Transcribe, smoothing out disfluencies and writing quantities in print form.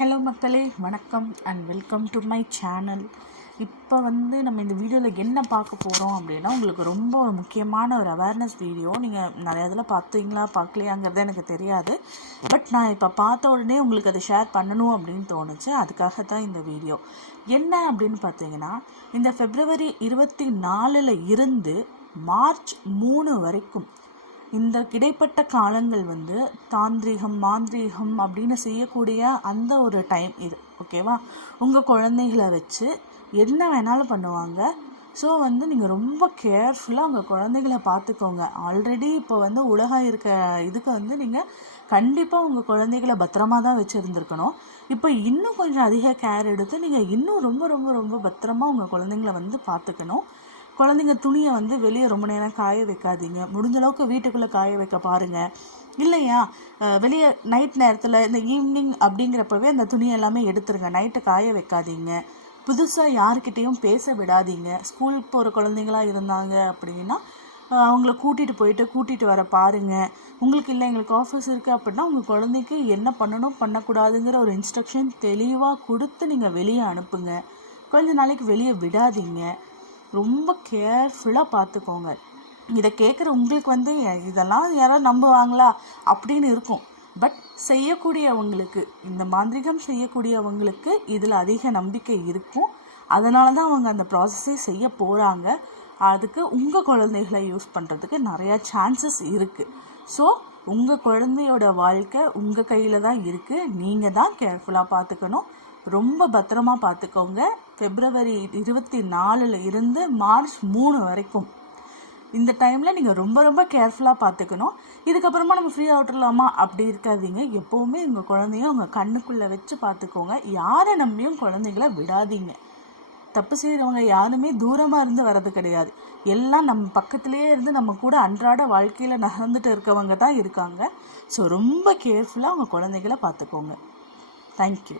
Hello மக்களே, வணக்கம் and welcome to my channel. இப்போ நம்ம இந்த வீடியோவில் என்ன பார்க்க போகிறோம் அப்படின்னா, உங்களுக்கு ரொம்ப ஒரு முக்கியமான ஒரு அவேர்னஸ் வீடியோ. நீங்கள் நிறையா இதில் பார்த்தீங்களா பார்க்கலையாங்கிறது எனக்கு தெரியாது. பட் நான் இப்போ பார்த்த உடனே உங்களுக்கு அதை ஷேர் பண்ணணும் அப்படின்னு தோணுச்சு. அதுக்காக தான் இந்த வீடியோ. என்ன அப்படின்னு பார்த்தீங்கன்னா, இந்த February 24 இருந்து March 3 வரைக்கும் இந்த இடைப்பட்ட காலங்கள் தாந்திரிகம் மாந்திரீகம் அப்படின்னு செய்யக்கூடிய அந்த ஒரு டைம் இது. ஓகேவா? உங்கள் குழந்தைகளை வச்சு என்ன வேணாலும் பண்ணுவாங்க. ஸோ நீங்கள் ரொம்ப கேர்ஃபுல்லாக உங்கள் குழந்தைகளை பார்த்துக்கோங்க. ஆல்ரெடி இப்போ உலகம் இருக்க இதுக்கு நீங்கள் கண்டிப்பாக உங்கள் குழந்தைகளை பத்திரமா தான் வச்சுருந்துருக்கணும். இப்போ இன்னும் கொஞ்சம் அதிக கேர் எடுத்து நீங்கள் இன்னும் ரொம்ப ரொம்ப ரொம்ப பத்திரமா உங்கள் குழந்தைங்களை பார்த்துக்கணும். குழந்தைங்க துணியை வெளியே ரொம்ப நேரம் காய வைக்காதீங்க. முடிஞ்ச அளவுக்கு வீட்டுக்குள்ளே காய வைக்க பாருங்கள். இல்லையா, வெளியே நைட் நேரத்தில் இந்த ஈவினிங் அப்படிங்கிறப்பவே அந்த துணி எல்லாமே எடுத்துருங்க. நைட்டு காய வைக்காதீங்க. புதுசாக யார்கிட்டையும் பேச விடாதீங்க. ஸ்கூல் போகிற குழந்தைங்களா இருந்தாங்க அப்படின்னா அவங்கள கூட்டிகிட்டு வர பாருங்கள். உங்களுக்கு இல்லை எங்களுக்கு ஆஃபீஸ் இருக்குது அப்படின்னா உங்கள் குழந்தைக்கு என்ன பண்ணணும் பண்ணக்கூடாதுங்கிற ஒரு இன்ஸ்ட்ரக்ஷன் தெளிவாக கொடுத்து நீங்கள் வெளியே அனுப்புங்க. கொஞ்ச நாளைக்கு வெளியே விடாதீங்க. ரொம்ப கேர்ஃபுல்லாக பார்த்துக்கோங்க. இதை கேட்குற உங்களுக்கு இதெல்லாம் யாராவது நம்புவாங்களா அப்படின்னு இருக்கும். பட் செய்யக்கூடியவங்களுக்கு, இந்த மாந்திரிகம் செய்யக்கூடியவங்களுக்கு இதில் அதிக நம்பிக்கை இருக்கும். அதனால தான் அவங்க அந்த ப்ராசஸே செய்ய போகிறாங்க. அதுக்கு உங்கள் குழந்தைகளை யூஸ் பண்ணுறதுக்கு நிறையா சான்சஸ் இருக்குது. ஸோ உங்கள் குழந்தையோட வாழ்க்கை உங்கள் கையில் தான் இருக்குது. நீங்கள் தான் கேர்ஃபுல்லாக பார்த்துக்கணும். ரொம்ப பத்திரமா பார்த்துக்கோங்க. February 24 இருந்து March 3 வரைக்கும் இந்த டைமில் நீங்கள் ரொம்ப ரொம்ப கேர்ஃபுல்லாக பார்த்துக்கணும். இதுக்கப்புறமா நம்ம ஃப்ரீயாக விட்டுடலாமா அப்படி இருக்காதீங்க. எப்போவுமே உங்கள் குழந்தைய உங்கள் கண்ணுக்குள்ளே வச்சு பார்த்துக்கோங்க. யாரை நம்பியும் குழந்தைகளை விடாதீங்க. தப்பு செய்கிறவங்க யாருமே தூரமாக இருந்து வர்றது கிடையாது. எல்லாம் நம்ம பக்கத்துலேயே இருந்து நம்ம கூட அன்றாட வாழ்க்கையில் நகர்ந்துட்டு இருக்கவங்க தான் இருக்காங்க. ஸோ ரொம்ப கேர்ஃபுல்லாக உங்கள் குழந்தைகளை பார்த்துக்கோங்க. தேங்க்யூ.